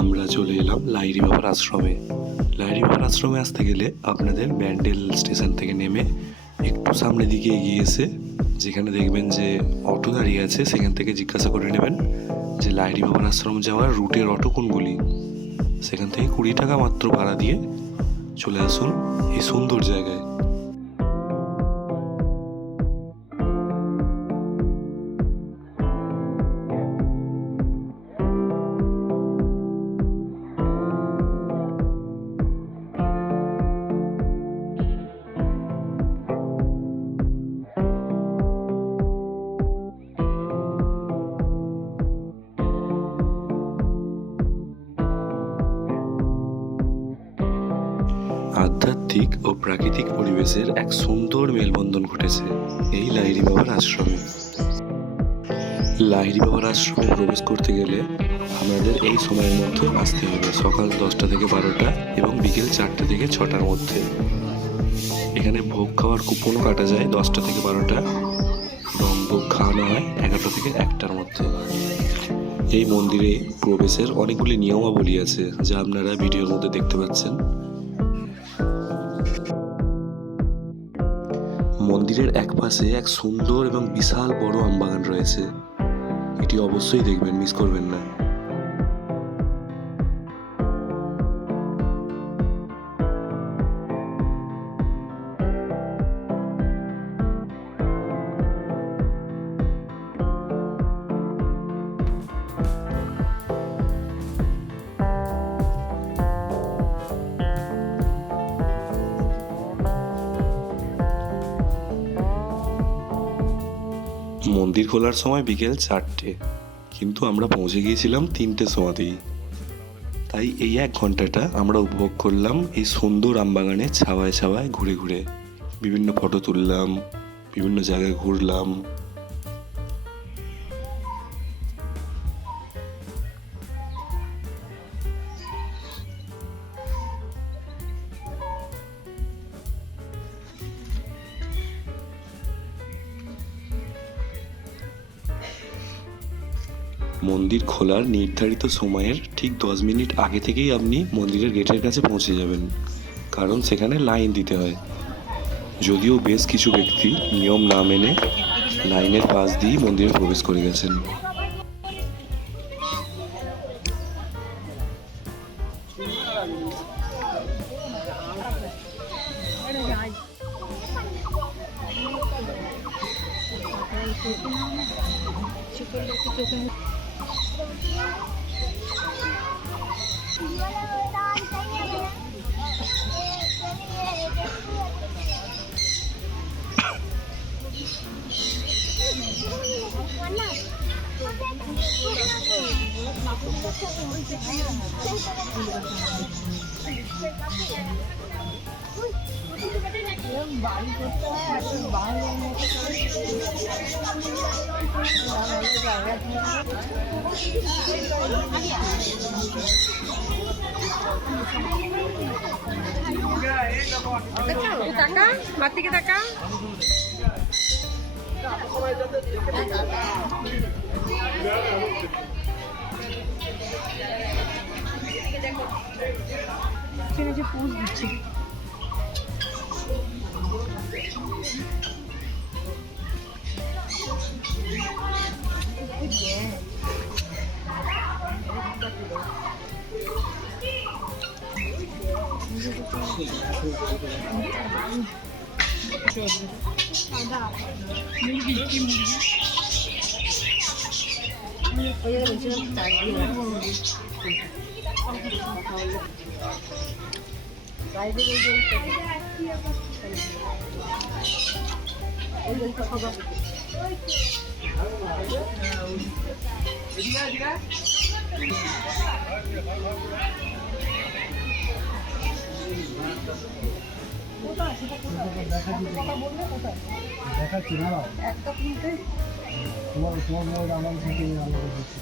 আমরা চলে এলাম লাহিড়ী বাবার আশ্রমে। লাহিড়ী বাবার আশ্রমে আসতে গেলে আপনাদের ব্যান্ডেল স্টেশন থেকে নেমে একটু সামনের দিকে এগিয়ে এসে যেখানে দেখবেন যে অটো দাঁড়িয়ে আছে, সেখান থেকে জিজ্ঞাসা করে নেবেন যে লাহিড়ী বাবার আশ্রম যাওয়ার রুটের অটো কোনগুলি। সেখান থেকে 20 টাকা মাত্র ভাড়া দিয়ে চলে আসুন এই সুন্দর জায়গায়। আধ্যাত্মিক ও প্রাকৃতিক পরিবেশের এক সুন্দর মেলবন্ধন ঘটেছে এই লাহিড়ী বাবার আশ্রমে। লাহিড়ী বাবার আশ্রমে প্রবেশ করতে গেলে আমাদের এই সময়ের মধ্যে আসতে হবে, সকাল 10টা থেকে 12টা এবং বিকেল 4টে থেকে 6টার মধ্যে। এখানে ভোগ খাওয়ার কুপনও কাটা যায় 10টা থেকে 12টা এবং ভোগ খাওয়ানো হয় 11টা থেকে 1টার মধ্যে। এই মন্দিরে প্রবেশের অনেকগুলি নিয়মাবলী আছে যা আপনারা ভিডিওর মধ্যে দেখতে পাচ্ছেন। মন্দিরের এক পাশে এক সুন্দর এবং বিশাল বড় আমবাগান রয়েছে, এটি অবশ্যই দেখবেন, মিস করবেন না। মন্দির খোলার সময় বিকেল 4টে, কিন্তু আমরা পৌঁছে গিয়েছিলাম 3টের সময়তেই। তাই এই 1 ঘন্টাটা আমরা উপভোগ করলাম এই সুন্দর আমবাগানে ছাওয়ায় ছাওয়ায় ঘুরে ঘুরে। বিভিন্ন ফটো তুললাম, বিভিন্ন জায়গায় ঘুরলাম। মন্দির খোলার নির্ধারিত সময়ের ঠিক 10 মিনিট আগে থেকেই আপনি মন্দিরের গেটের কাছে পৌঁছে যাবেন, কারণ সেখানে লাইন দিতে হয়। যদিও বেশ কিছু ব্যক্তি নিয়ম না মেনে লাইনের পাশ দিয়ে মন্দিরে প্রবেশ করে গেছেন। টাকা বাতিকে টাকা পুষ দিচ্ছি। দেখাচ্ছি না তোমার মোবাইল আমার থেকে আলাদা করছি।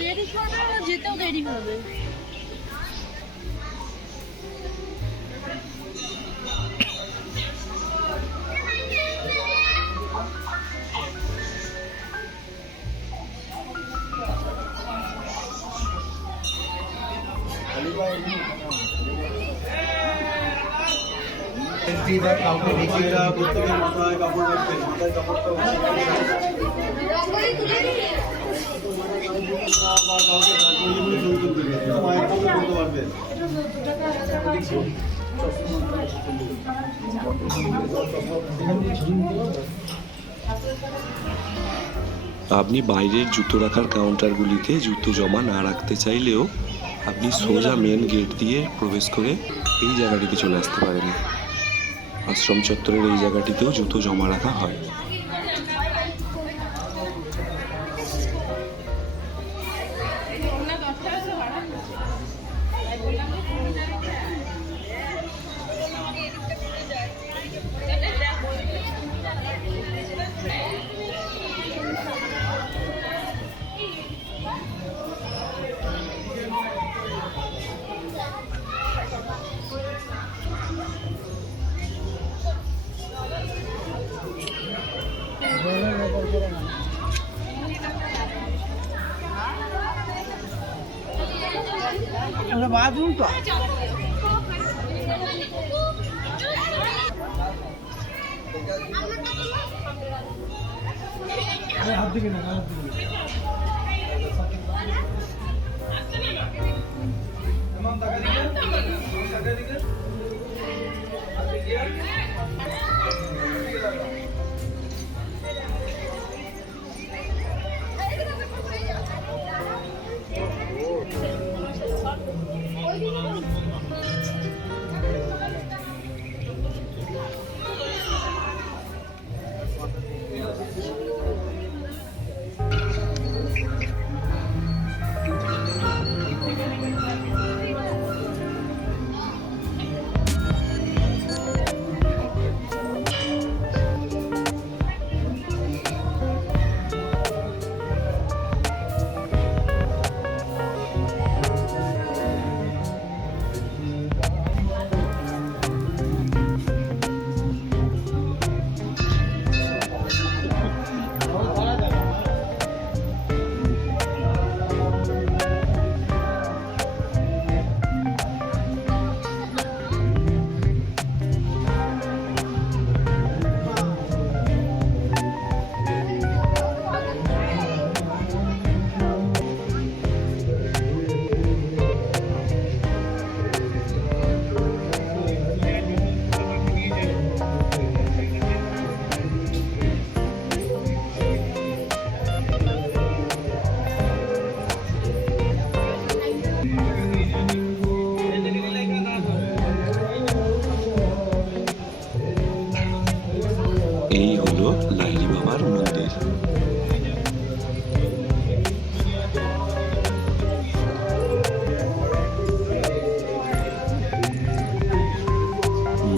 দেরি করবে, যেতেও দেরি হবে। কাউকে দেখিয়ে প্রত্যেকের মাথায় কাপড় রাখবেন, মাথায় কাপড়টা বা কাউকে ছবি তুলতে গেলে মায়ের কাছে বলতে পারবেন। আপনি বাইরের জুতো রাখার কাউন্টারগুলিতে জুতো জমা না রাখতে চাইলেও আপনি সোজা মেন গেট দিয়ে প্রবেশ করে এই জায়গাটিতে চলে আসতে পারেন। আশ্রম চত্বরের এই জায়গাটিতেও জুতো জমা রাখা হয়। বাথরুম তো হাত দিকে না, হাত দিকে এই হলো লাহিড়ী বাবার মন্দির।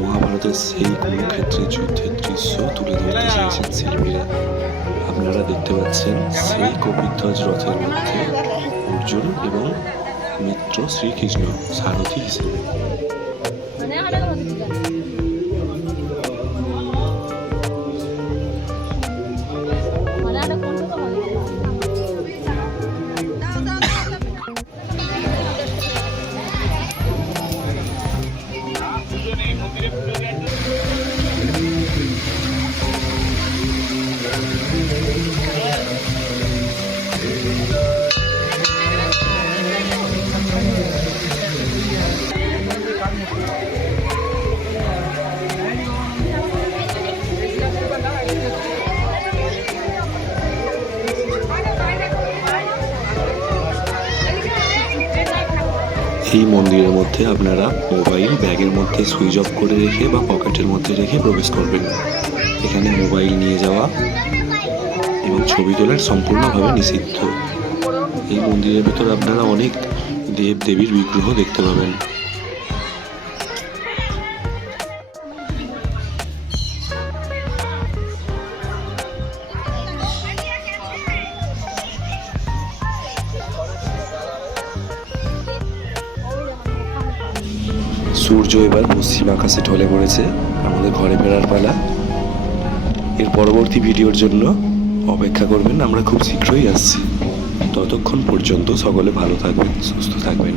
মহাভারতের সেই কুরুক্ষেত্রের যুদ্ধের দৃশ্য তুলে ধরতে চেয়েছেন শিল্পীরা। আপনারা দেখতে পাচ্ছেন সেই কপিধ্বজ রথের মধ্যে অর্জুন এবং মিত্র শ্রীকৃষ্ণ সারথী হিসেবে। এই মন্দিরের মধ্যে আপনারা মোবাইল ব্যাগের মধ্যে সুইচ অফ করে রেখে বা পকেটের মধ্যে রেখে প্রবেশ করবেন। এখানে মোবাইল নিয়ে যাওয়া এবং ছবি তোলার সম্পূর্ণভাবে নিষিদ্ধ। এই মন্দিরের ভিতর আপনারা অনেক দেব দেবীর বিগ্রহ দেখতে পাবেন। সূর্য এবার পশ্চিম আকাশে ঢলে পড়েছে, আমাদের ঘরে ফেরার পালা। এর পরবর্তী ভিডিওর জন্য অপেক্ষা করবেন, আমরা খুব শীঘ্রই আসছি। ততক্ষণ পর্যন্ত সকলে ভালো থাকবেন, সুস্থ থাকবেন।